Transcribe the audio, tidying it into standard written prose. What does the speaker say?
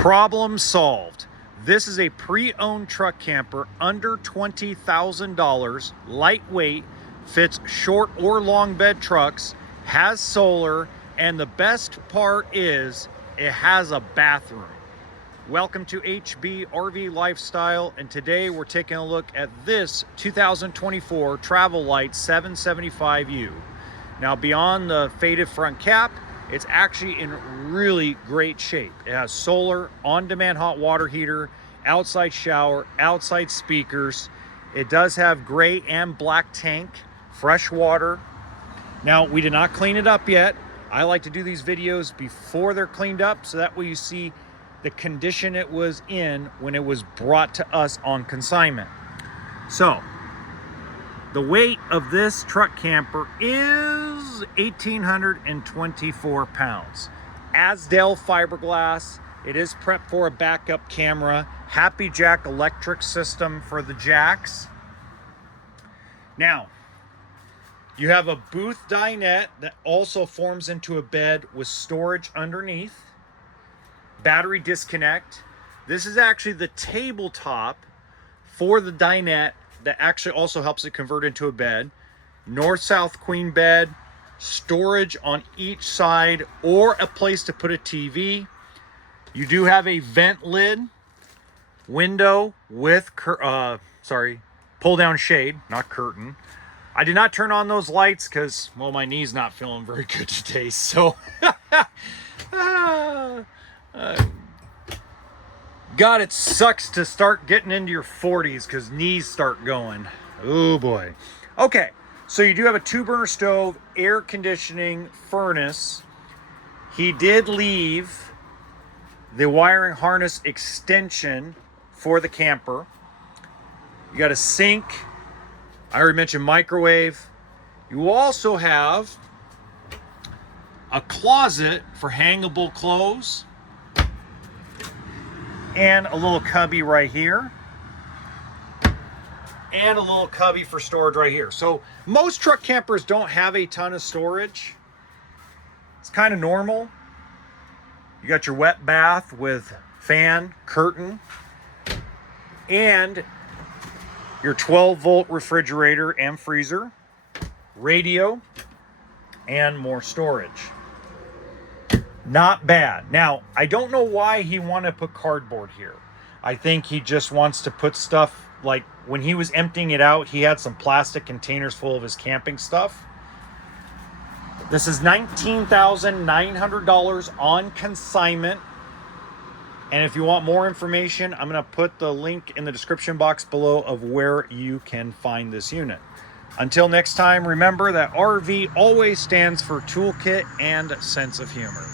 Problem solved. This is a pre-owned truck camper under $20,000, lightweight, fits short or long bed trucks, has solar, and the best part is it has a bathroom. Welcome to HB RV Lifestyle, and today we're taking a look at this 2024 Travel Lite 775U. Now, beyond the faded front cap, it's actually in really great shape. It has solar, on-demand hot water heater, outside shower, outside speakers. It does have gray and black tank, fresh water. Now, we did not clean it up yet. I like to do these videos before they're cleaned up, so that way you see the condition it was in when it was brought to us on consignment. So, the weight of this truck camper is 1,824 pounds. Asdale fiberglass. It is prepped for a backup camera. Happy Jack electric system for the jacks. Now, you have a booth dinette that also forms into a bed with storage underneath. Battery disconnect. This is actually the tabletop for the dinette that actually also helps it convert into a bed. North-south queen bed, storage on each side, or a place to put a TV. You do have a vent lid, window with pull down shade, not curtain. I did not turn on those lights because, well, my knee's not feeling very good today, so God, it sucks to start getting into your 40s because knees start going. Oh boy. Okay, so you do have a 2-burner stove, air conditioning, furnace. He did leave the wiring harness extension for the camper. You got a sink. I already mentioned microwave. You also have a closet for hangable clothes. And a little cubby right here. And a little cubby for storage right here. So most truck campers don't have a ton of storage. It's kind of normal. You got your wet bath with fan, curtain, and your 12-volt refrigerator and freezer, radio, and more storage. Not bad. Now, I don't know why he wanted to put cardboard here. I think he just wants to put stuff, like when he was emptying it out, he had some plastic containers full of his camping stuff. This is $19,900 on consignment. And if you want more information, I'm going to put the link in the description box below of where you can find this unit. Until next time, remember that RV always stands for toolkit and sense of humor.